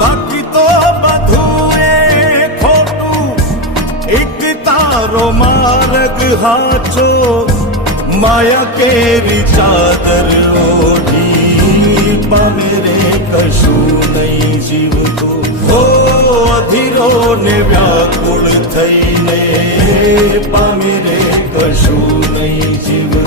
બાકી તો બધું એ ખોટું, એક તારો માર્ગ હાચો, માયા કેરી ચાદર ઓઢી પામે રે કશું નહીં જીવતું. હો અધીરો ને વ્યાકુળ થઈને પામે રે કશું નહીં જીવ.